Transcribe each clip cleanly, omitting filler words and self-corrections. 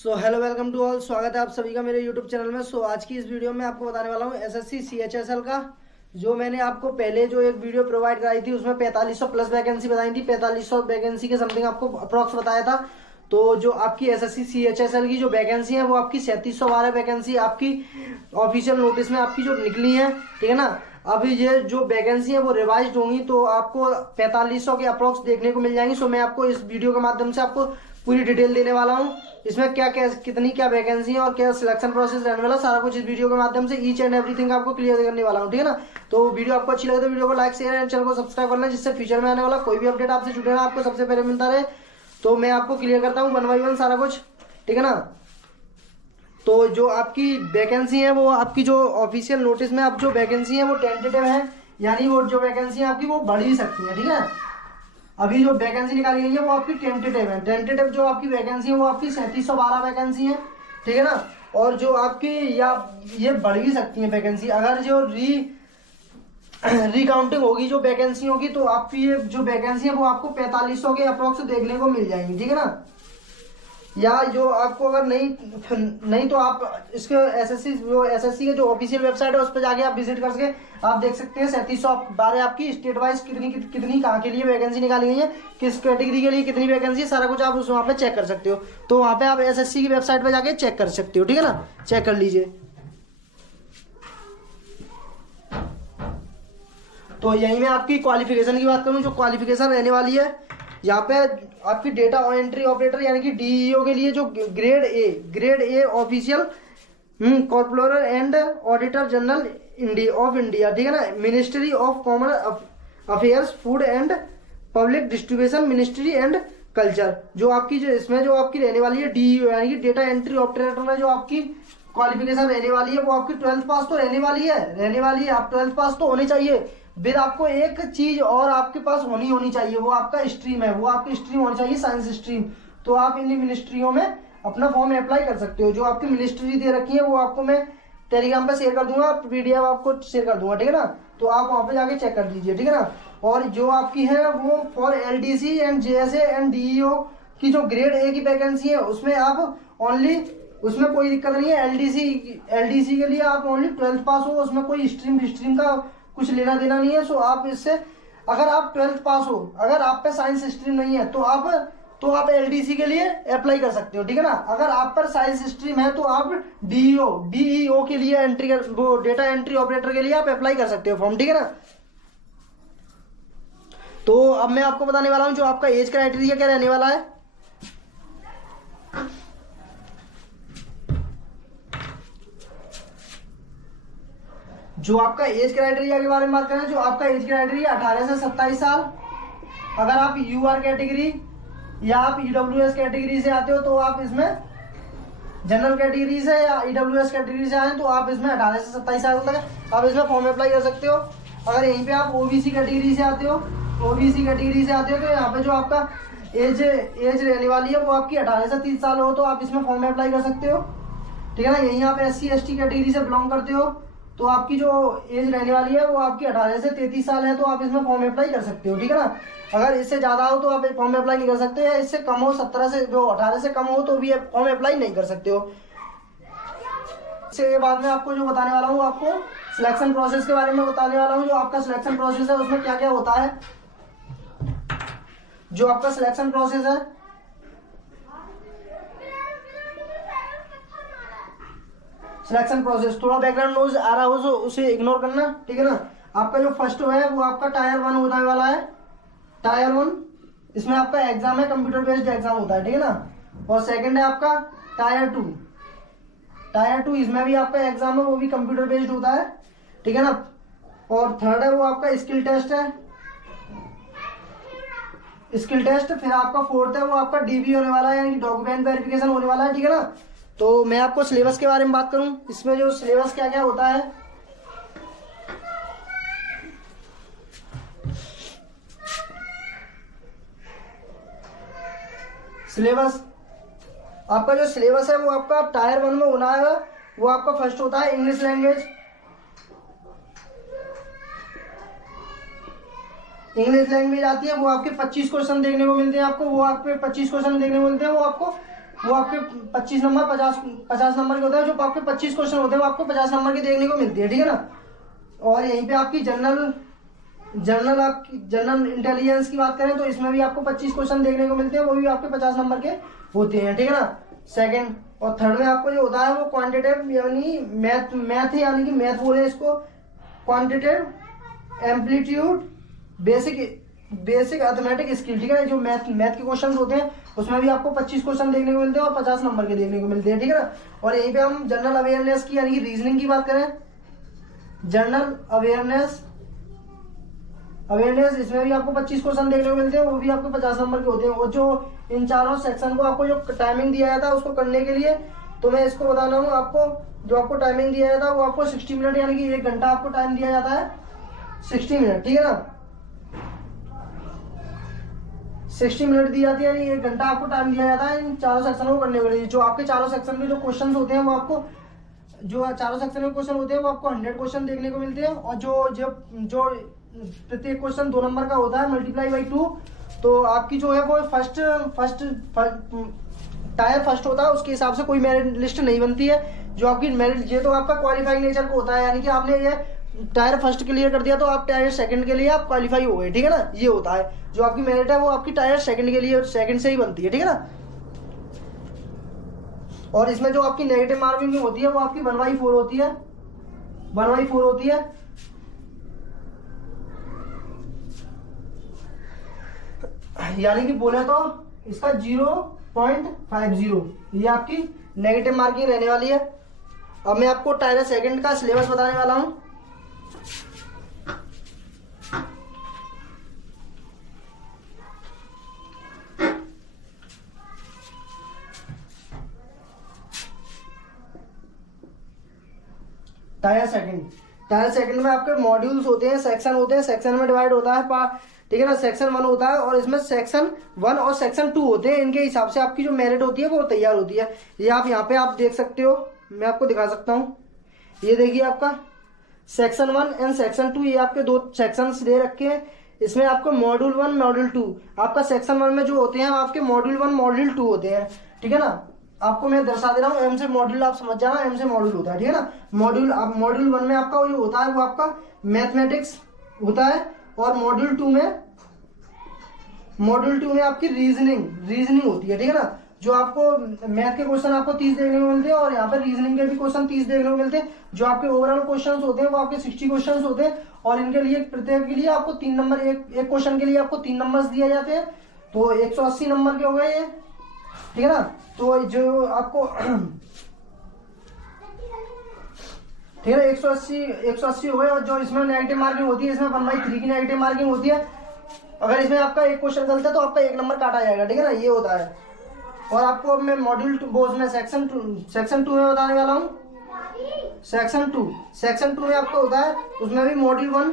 Hello welcome to all. स्वागत है आप सभी का मेरे यूट्यूब चैनल में। आज की इस वीडियो में आपको बताने वाला हूँ एसएससी सीएचएसएल का। जो मैंने आपको पहले जो एक वीडियो प्रोवाइड कराई थी उसमें 4500 प्लस वैकेंसी बताई थी। 4500 वैकेंसी के समथिंग आपको अप्रॉक्स बताया था। तो जो आपकी एसएससी सीएचएसएल की जो वैकेंसी है वो आपकी 3712 वैकेंसी आपकी ऑफिशियल नोटिस में आपकी जो निकली है, ठीक है ना। अभी ये जो वैकेंसी है वो रिवाइज्ड होंगी तो आपको 4500 के अप्रॉक्स देखने को मिल जाएंगी। सो मैं आपको इस वीडियो के माध्यम से आपको पूरी डिटेल देने वाला हूँ। इसमें क्या क्या कितनी क्या वैकेंसी है और क्या सिलेक्शन प्रोसेस रहने वाला, सारा कुछ इस वीडियो के माध्यम से ईच एंड एवरीथिंग आपको क्लियर करने वाला हूँ, ठीक है ना। तो वीडियो आपको अच्छी लगे तो वीडियो को लाइक शेयर एंड चैनल को सब्सक्राइब करना, जिससे फ्यूचर में आने वाला कोई भी अपडेट आपसे जुड़े ना आपको सबसे पहले मिलता रहे। तो मैं आपको क्लियर करता हूँ 1 बाय 1 सारा कुछ, ठीक है ना। तो जो आपकी वैकेंसी है वो आपकी जो ऑफिशियल नोटिस में अब जो वैकेंसी है वो टेंटेटिव है, यानी वो जो वैकेंसी है आपकी वो बढ़ भी सकती है, ठीक है। अभी जो वैकेंसी निकाली गई है वो आपकी टेंटेटिव है। टेंटेटिव जो आपकी वैकेंसी है वो आपकी 3712 वैकेंसी है, ठीक है ना। और जो आपकी या ये बढ़ भी सकती है वैकेंसी, अगर जो रिकाउंटिंग होगी जो वैकेंसियों की तो आपकी ये जो वैकेंसी है वो आपको 4500 के अप्रोक्स देखने को मिल जाएंगी, ठीक है ना। या जो आपको अगर नहीं तो आप इसके एसएससी के जो ऑफिशियल वेबसाइट है उस पर जाके आप विजिट करके आप देख सकते हैं 3712 आपकी स्टेट वाइज कितनी कहाँ के लिए वैकेंसी निकाली गई है, किस कैटेगरी के लिए कितनी वैकेंसी है, सारा कुछ आप उस वहाँ पे चेक कर सकते हो। तो वहाँ पे आप एसएससी की वेबसाइट पे जाके चेक कर सकते हो, ठीक है ना। चेक कर लीजिए। तो यही मैं आपकी क्वालिफिकेशन की बात करूं, जो क्वालिफिकेशन रहने वाली है यहाँ पे आपकी डेटा एंट्री ऑपरेटर यानी कि डीईओ के लिए जो grade A official corporator and auditor general of India, ठीक है ना। Ministry of common affairs, food and public distribution, ministry and culture. जो आपकी जो इसमें जो आपकी रहने वाली है डीईओ यानी कि डेटा एंट्री ऑपरेटर में जो आपकी क्वालिफिकेशन रहने वाली है वो आपकी 12th पास तो रहने वाली है। आप 12th पास तो होनी चाहिए। फिर आपको एक चीज और आपके पास होनी चाहिए, वो आपका स्ट्रीम है, वो आपकी स्ट्रीम होनी चाहिए साइंस स्ट्रीम। तो आप इन मिनिस्ट्रियों में अपना फॉर्म अप्लाई कर सकते हो। जो आपकी मिनिस्ट्री दे रखी है वो आपको मैं टेलीग्राम पे शेयर कर दूंगा, पीडीएफ आपको शेयर कर दूंगा, ठीक है ना। तो आप वहां पे जाके चेक कर लीजिए, ठीक है ना। और जो आपकी है वो for LDC and JSA and DEO की जो ग्रेड ए की वैकेंसी है उसमें आप ओनली, उसमें कोई दिक्कत नहीं है। एलडीसी के लिए आप ओनली 12th पास हो, उसमें कोई स्ट्रीम का कुछ लेना देना नहीं है। सो आप इससे अगर आप 12th पास हो, अगर आप पे साइंस स्ट्रीम नहीं है तो आप एलडीसी के लिए अप्लाई कर सकते हो, ठीक है ना। अगर आप पर साइंस स्ट्रीम है तो आप डीईओ के लिए वो डेटा एंट्री ऑपरेटर के लिए आप अप्लाई कर सकते हो फॉर्म, ठीक है ना। तो अब मैं आपको बताने वाला हूं जो आपका एज क्राइटेरिया क्या रहने वाला है। जो आपका एज क्राइटेरिया के बारे में बात करें, जो आपका एज क्राइटेरिया 18 से 27 साल। अगर आप यूआर कैटेगरी या आप ईडब्ल्यूएस कैटेगरी से आते हो तो आप इसमें जनरल कैटेगरी से या ईडब्ल्यूएस कैटेगरी से आए तो आप इसमें 18 से 27 साल तक आप इसमें फॉर्म अप्लाई कर सकते हो। अगर यहीं पे आप ओबीसी कैटेगरी से आते हो तो यहाँ पे जो आपका एज रहने वाली है वो आपकी 18 से 30 साल हो तो आप इसमें फॉर्म अप्लाई कर सकते हो, ठीक है ना। यहीं आप SC ST कैटेगरी से बिलोंग करते हो तो आपकी जो एज रहने वाली है वो आपकी 18 से 33 साल है तो आप इसमें फॉर्म अप्लाई कर सकते हो, ठीक है ना। अगर इससे ज्यादा हो तो आप फॉर्म अप्लाई नहीं कर सकते, या इससे कम हो 17 से जो 18 से कम हो तो भी फॉर्म अप्लाई नहीं कर सकते हो। इसके बाद में आपको जो बताने वाला हूँ, आपको सिलेक्शन प्रोसेस के बारे में बताने वाला हूँ। जो आपका सिलेक्शन प्रोसेस है उसमें क्या क्या होता है। जो आपका सिलेक्शन प्रोसेस है, सिलेक्शन प्रोसेस थोड़ा बैकग्राउंड नॉइज आ रहा हो तो उसे इग्नोर करना, ठीक है ना। आपका जो फर्स्ट है वो आपका टायर 1 होने वाला है। टायर 1 इसमें आपका एग्जाम है, कंप्यूटर बेस्ड एग्जाम होता है, ठीक है ना। और सेकंड है आपका टायर 2 इसमें भी आपका एग्जाम है, वो भी कंप्यूटर बेस्ड होता है, ठीक है ना। और थर्ड है वो आपका स्किल टेस्ट है, फिर आपका फोर्थ है वो आपका डीबी होने वाला है, यानी डॉक्यूमेंट वेरिफिकेशन होने वाला है, ठीक है ना। तो मैं आपको सिलेबस के बारे में बात करूं, इसमें जो सिलेबस क्या क्या होता है। सिलेबस आपका जो सिलेबस है वो आपका टायर 1 में होना है, वो आपका फर्स्ट होता है इंग्लिश लैंग्वेज। आती है, वो आपके 25 क्वेश्चन देखने को मिलते हैं आपको, वो आपके 25 क्वेश्चन देखने को मिलते हैं, वो आपको वो आपके 25 नंबर 50 नंबर के होते हैं। जो आपके 25 क्वेश्चन होते हैं वो आपको 50 नंबर के देखने को मिलती है, ठीक है ना। और यहीं पे आपकी जनरल इंटेलिजेंस की बात करें तो इसमें भी आपको 25 क्वेश्चन देखने को मिलते हैं, वो भी आपके 50 नंबर के होते हैं, ठीक है ना। सेकंड और थर्ड में आपको जो होता है वो क्वांटिटेटिव यानी मैथ है, यानी कि मैथ बोले इसको, quantitative amplitude basic arithmetic skill, ठीक है। जो मैथ के क्वेश्चन होते हैं उसमें भी आपको 25 क्वेश्चन देखने को मिलते हैं और 50 नंबर के देखने को मिलते हैं, ठीक है ना। और यहीं पे हम जनरल अवेयरनेस की यानी कि रीजनिंग की बात करें, जनरल अवेयरनेस इसमें भी आपको 25 क्वेश्चन देखने को मिलते हैं, वो भी आपको 50 नंबर के होते हैं। और जो इन चारों सेक्शन को आपको जो टाइमिंग दिया जाता है उसको करने के लिए, तो मैं इसको बताना हूँ आपको, जो आपको टाइमिंग दिया जाता है वो आपको 60 मिनट यानी कि 1 घंटा आपको टाइम दिया जाता है, 60 मिनट, ठीक है ना। 60 मिनट दी जाती है यानी 1 घंटा आपको टाइम दिया जाता है इन चारों सेक्शनों को करने के लिए। जो आपके चारों सेक्शन में जो क्वेश्चन होते हैं वो आपको, जो चारों सेक्शन में क्वेश्चन होते हैं वो आपको 100 क्वेश्चन देखने को मिलते हैं। और जो प्रत्येक क्वेश्चन 2 नंबर का होता है मल्टीप्लाई बाई 2, तो आपकी जो है वो फर्स्ट टायर फर्स्ट होता है, उसके हिसाब से कोई मेरिट लिस्ट नहीं बनती है। जो आपकी मेरिट, ये तो आपका क्वालिफाइंग नेचर को होता है, यानी कि आपने ये टायर फर्स्ट क्लियर कर दिया तो आप टायर सेकंड के लिए आप क्वालिफाई हो गए, ठीक है ना। ये होता है जो आपकी मेरिट है वो आपकी टायर सेकंड के लिए सेकंड से ही बनती है, ठीक है ना। और इसमें जो आपकी नेगेटिव मार्किंग होती है वो आपकी 1/4 होती है, 1/4 होती है। यानी कि बोले तो इसका 0.50 ये आपकी नेगेटिव मार्किंग रहने वाली है। अब मैं आपको टायर सेकंड का सिलेबस बताने वाला हूं। टायर सेकंड में आपके मॉड्यूल्स होते हैं, सेक्शन होते हैं, सेक्शन में डिवाइड होता है, ठीक है ना। सेक्शन 1 होता है और इसमें सेक्शन 1 और सेक्शन 2 होते हैं। इनके हिसाब से आपकी जो मेरिट होती है वो तैयार होती है। ये आप यहाँ पे आप देख सकते हो, मैं आपको दिखा सकता हूँ। ये देखिए आपका सेक्शन 1 एंड सेक्शन 2, ये आपके 2 सेक्शंस दे रखे हैं। इसमें आपको मॉड्यूल 1 मॉड्यूल 2, आपका सेक्शन 1 में जो होते हैं आपके मॉड्यूल 1 मॉड्यूल 2 होते हैं, ठीक है ना। आपको मैं दर्शा दे रहा हूँ, एम से मॉड्यूल आप समझ जाना, एम से मॉड्यूल होता है, ठीक है ना। मॉड्यूल 1 में आपका जो होता है वो आपका मैथमेटिक्स होता है, और मॉड्यूल 2 में आपकी रीजनिंग होती है, ठीक है ना। जो आपको मैथ के क्वेश्चन आपको 30 देखने को मिलते हैं और यहाँ पे रीजनिंग के भी क्वेश्चन 30 देखने को मिलते हैं। जो आपके ओवरऑल क्वेश्चंस होते हैं वो आपके 60 क्वेश्चंस होते हैं, और इनके लिए प्रत्येक के लिए आपको 3 नंबर, एक क्वेश्चन के लिए आपको 3 नंबर दिए जाते हैं, तो 180 नंबर के हो गए ये, ठीक है ना। तो जो आपको ठीक है 180 हो गए। और जो इसमें नेगेटिव मार्किंग होती है, इसमें 1/3 की नेगेटिव मार्किंग होती है। अगर इसमें आपका एक क्वेश्चन गलत है तो आपका 1 नंबर काटा जाएगा, ठीक है ना। ये होता है। और आपको मैं मॉड्यूल 2 में सेक्शन 2 में बताने वाला हूँ। सेक्शन 2 में आपको होता है, उसमें भी मॉड्यूल 1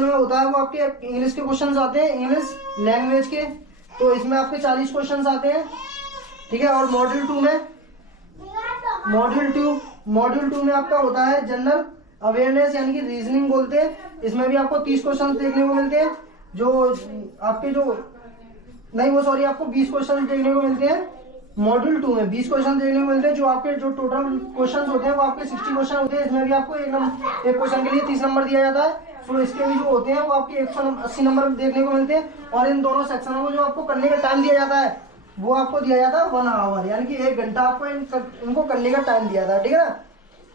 में होता है वो आपके इंग्लिश के क्वेश्चन आते हैं, इंग्लिश लैंग्वेज के, तो इसमें आपके 40 क्वेश्चन आते हैं, ठीक है। और मॉड्यूल 2 में आपका होता है जनरल अवेयरनेस यानी कि रीजनिंग बोलते हैं। इसमें भी आपको 30 क्वेश्चन देखने को मिलते हैं, आपको 20 क्वेश्चन देखने को मिलते हैं। मॉड्यूल 2 में 20 क्वेश्चन देखने को मिलते हैं। जो आपके जो टोटल क्वेश्चन होते हैं वो आपके 60 क्वेश्चन होते हैं। इसमें भी आपको एक क्वेश्चन के लिए 30 नंबर दिया जाता है, तो इसके भी जो होते हैं वो आपके 180 नंबर देखने को मिलते हैं। और इन दोनों सेक्शनों को जो आपको करने का टाइम दिया जाता है वो आपको दिया जाता है 1 आवर, यानी कि 1 घंटा आपको इनको करने का टाइम दिया जाता है, ठीक है ना।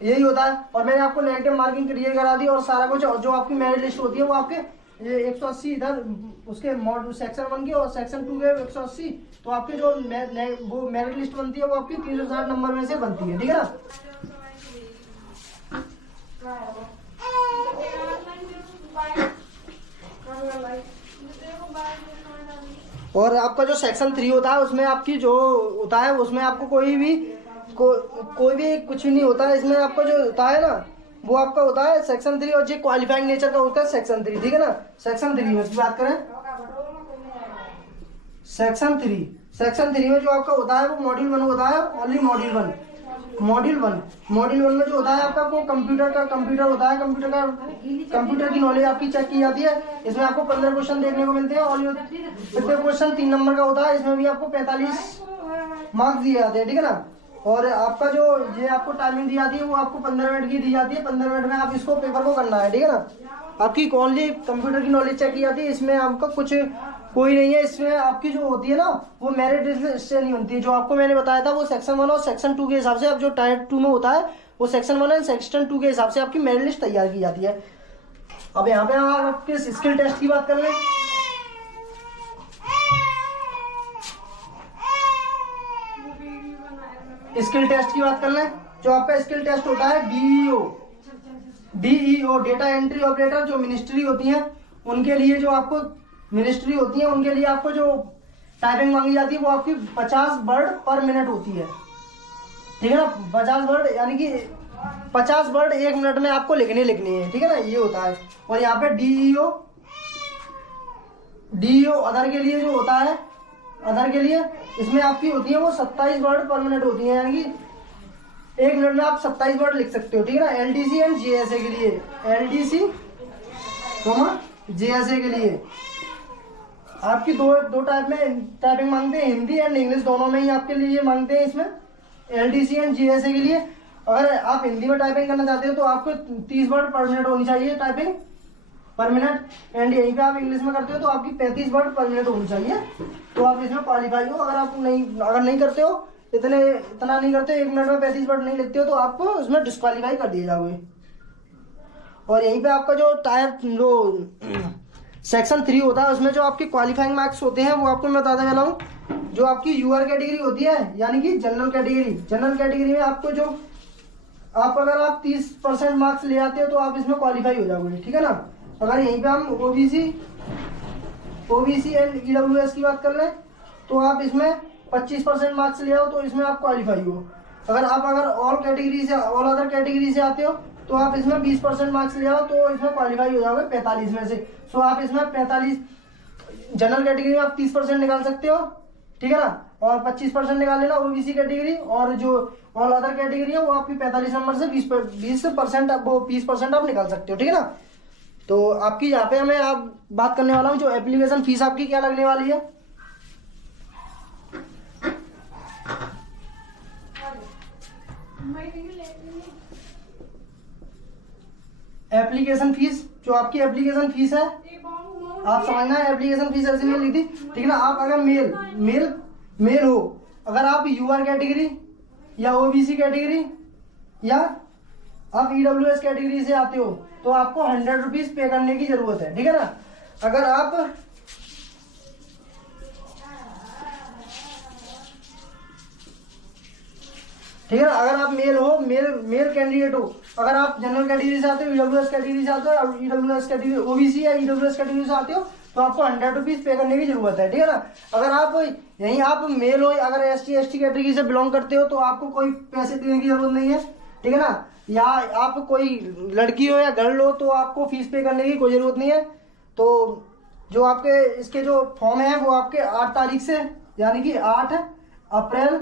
यही होता है। और मैंने आपको नेगेटिव मार्किंग क्लियर करा दी, और सारा कुछ जो आपकी मेरिट लिस्ट होती है वो आपके 180 इधर उसके मॉड्यूल सेक्शन 1 की और सेक्शन 2 के 180, तो आपके जो वो मेरिट लिस्ट बनती है वो आपकी 360 नंबर में से बनती है, ठीक है ना। और आपका जो सेक्शन 3 होता है उसमें आपकी जो होता है उसमें आपको कोई भी कुछ भी नहीं होता है। इसमें आपका जो होता है ना वो आपका होता है सेक्शन 3, और जो क्वालिफाइंग नेचर का होता है सेक्शन 3, ठीक है ना। सेक्शन 3 में बात करें, सेक्शन 3 में जो आपका होता है वो मॉड्यूल 1 होता है, ओनली मॉड्यूल 1। मॉड्यूल 1 में जो होता है आपका वो कंप्यूटर होता है। कंप्यूटर की नॉलेज आपकी चेक की जाती है। इसमें आपको 15 क्वेश्चन देखने को मिलते हैं और ये प्रत्येक क्वेश्चन 3 नंबर का होता है। इसमें भी आपको 45 मार्क्स दिए जाते हैं, ठीक है ना। और आपका जो ये आपको टाइमिंग दी जाती है वो आपको 15 मिनट की दी जाती है। 15 मिनट में आप इसको पेपर को करना है, ठीक है ना। आपकी ओनली कंप्यूटर की नॉलेज चेक की जाती है। इसमें आपका कुछ कोई नहीं है। इसमें आपकी जो होती है ना वो मेरिट लिस्ट से नहीं बनती है। जो आपको मैंने बताया था वो सेक्शन 1 और सेक्शन 2 के हिसाब से, अब जो टायर 2 में होता है वो सेक्शन 1 और सेक्शन 2 के हिसाब से आपकी मेरिट लिस्ट तैयार की जाती है। अब यहाँ पे हम आपके स्किल टेस्ट की बात कर लें। स्किल टेस्ट की बात कर लें, जो आपका स्किल टेस्ट होता है डीईओ डेटा एंट्री ऑपरेटर, जो मिनिस्ट्री होती है उनके लिए, जो आपको मिनिस्ट्री होती है उनके लिए आपको जो टाइपिंग मांगी जाती है वो आपकी 50 वर्ड पर मिनट होती है, ठीक है ना। 50 वर्ड यानी कि 50 वर्ड 1 मिनट में आपको लिखने हैं, ठीक है ना, ये होता है। और यहाँ पे डीईओ अदर के लिए जो होता है, अदर के लिए इसमें आपकी होती है वो 27 वर्ड पर मिनट होती है, यानी कि 1 मिनट में आप 27 वर्ड लिख सकते हो, ठीक है ना। एलडीसी एंड जेएसए के लिए, एलडीसी जेएसए के लिए आपकी दो टाइप में टाइपिंग मांगते हैं, हिंदी एंड इंग्लिश दोनों में ही आपके लिए मांगते हैं। इसमें एलडीसी एंड जेएसए के लिए अगर आप हिंदी में टाइपिंग करना चाहते हो तो आपको 30 वर्ड पर मिनट होनी चाहिए टाइपिंग पर मिनट, एंड यहीं पे आप इंग्लिश में करते हो तो आपकी 35 वर्ड पर मिनट होनी चाहिए, तो आप इसमें क्वालिफाई हो। अगर नहीं करते हो, इतना नहीं करते, 1 मिनट में 35 वर्ड नहीं लिखते हो तो आपको उसमें डिस्क्वालीफाई कर दिए जाओगे। और यहीं पे आपका जो जो सेक्शन 3 होता है उसमें जो आपके क्वालिफाइंग मार्क्स होते हैं वो आपको मैं बताने वाला हूँ। जो आपकी यूआर कैटेगरी होती है यानी कि जनरल कैटेगरी में आपको जो अगर आप 30% मार्क्स ले आते हो तो आप इसमें क्वालिफाई हो जाओगे, ठीक है ना। अगर यहीं पे हम ओबीसी एंड ईडब्ल्यूएस की बात कर लें तो आप इसमें 25% मार्क्स ले आओ तो इसमें आप क्वालिफाई हो। अगर ऑल अदर कैटेगरी से आते हो तो आप इसमें 20% मार्क्स ले आओ तो इसमें क्वालिफाई हो जाओगे 45 में से। सो आप इसमें 45 जनरल कैटेगरी में आप 30% निकाल सकते हो, ठीक है ना, और 25% निकाल लेना ओबीसी कैटेगरी, और जो ऑल अदर कैटेगरी है वो आपकी 45 नंबर से 20% वो 20% आप निकाल सकते हो, ठीक है ना। तो आपकी यहाँ पे मैं बात करने वाला हूँ जो एप्लीकेशन फीस आपकी क्या लगने वाली है। एप्लीकेशन फीस, जो आपकी एप्लीकेशन फीस है आप समझना है, एप्लीकेशन फीस ऐसे में लिखी, ठीक है ना। आप अगर मेल हो, अगर आप यूआर कैटेगरी या ओबीसी कैटेगरी या आप ईडब्ल्यूएस कैटेगरी से आते हो तो आपको 100 रुपीज पे करने की जरूरत है, ठीक है ना। अगर आप ठीक है, अगर आप मेल कैंडिडेट हो, अगर आप जनरल कैटेगरी से आते हो, ईडब्ल्यूएस कैटेगरी से आते हो, ईडब्ल्यूएस कैटेगरी ओबीसी या ईडब्ल्यूएस कैटेगरी से आते हो तो आपको 100 रुपीज पे करने की जरूरत है, ठीक है ना। अगर आप मेल हो, अगर एसटी कैटेगरी से बिलोंग करते हो तो आपको कोई पैसे देने की जरूरत नहीं है, ठीक है ना। या आप कोई लड़की हो या गर्ल हो तो आपको फीस पे करने की कोई जरूरत नहीं है। तो जो आपके इसके जो फॉर्म है वो आपके 8 तारीख से यानी कि 8 अप्रैल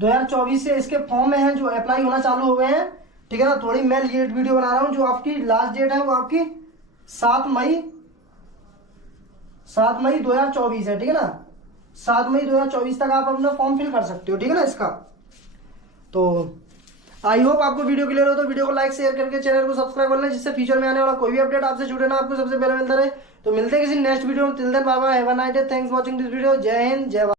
2024 से इसके फॉर्म में है जो अप्लाई होना चालू हो गए हैं, ठीक है ना। थोड़ी मैं लेट वीडियो बना रहा हूँ। जो आपकी लास्ट डेट है वो आपकी 7 मई 2024 है, ठीक है ना। 7 मई 2024 तक आप अपना फॉर्म फिल कर सकते हो, ठीक है ना इसका। तो आई होप आपको वीडियो क्लियर हो, तो वीडियो को लाइक शेयर करके चैनल को सब्सक्राइब कर लें जिससे फ्यूचर में आने वाला कोई भी अपडेट आपसे जुड़े ना आपको सबसे पहले मिलता रहे। तो मिलते हैं किसी नेक्स्ट वीडियो में। Till then bye bye, have a nice day, thanks for watching this video. जय हिंद, जय भारत।